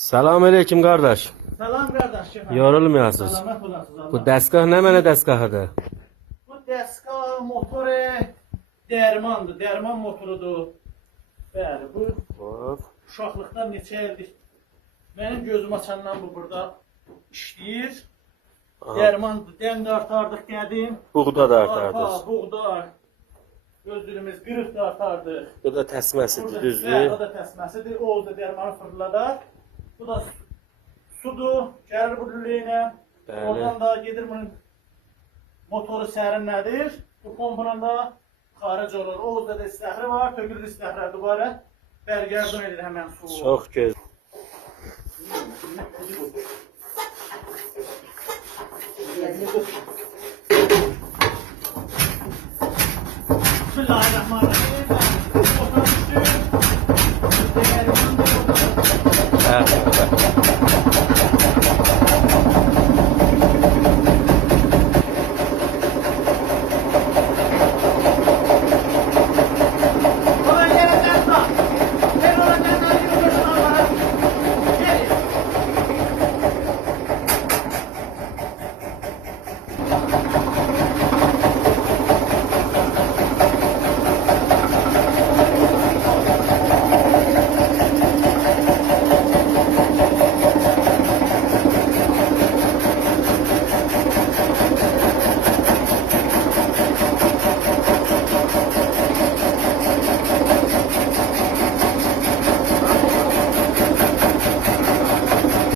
Selamünaleyküm kardeş. Salam qardaşım. Yorulmayasınız. Salamat olasınız Allah. Bu dəstgah nə mənə dəstgahıdır? Bu dəstgah motoru dərmandır. Dərman motorudur. Bəli, bu Hop. uşaqlıqdan neçə ildir mənim gözüm açandan bu burada işləyir. Aha. Dərmandır. Dən dartardıq qədim. Buğda da Arpa, artardınız. buğda. Gözlüyümüz qırıq dartardıq. Bu da təsməsidir, Bəli, düzdür? o da təsməsidir. O da dərmanı fırladar. Bu da sudur. Gəlir bu lüləylə. Bəli. Oradan da gedir bunun motoru sərinlədir. Bu pompanın da xaric olur. Orada da istəxri var. Tökülür istəxrə duvara. Bərgərdan edir həmən su. Çox göz. Bismillahirrahmanirrahim. Motor düşdü. Hə.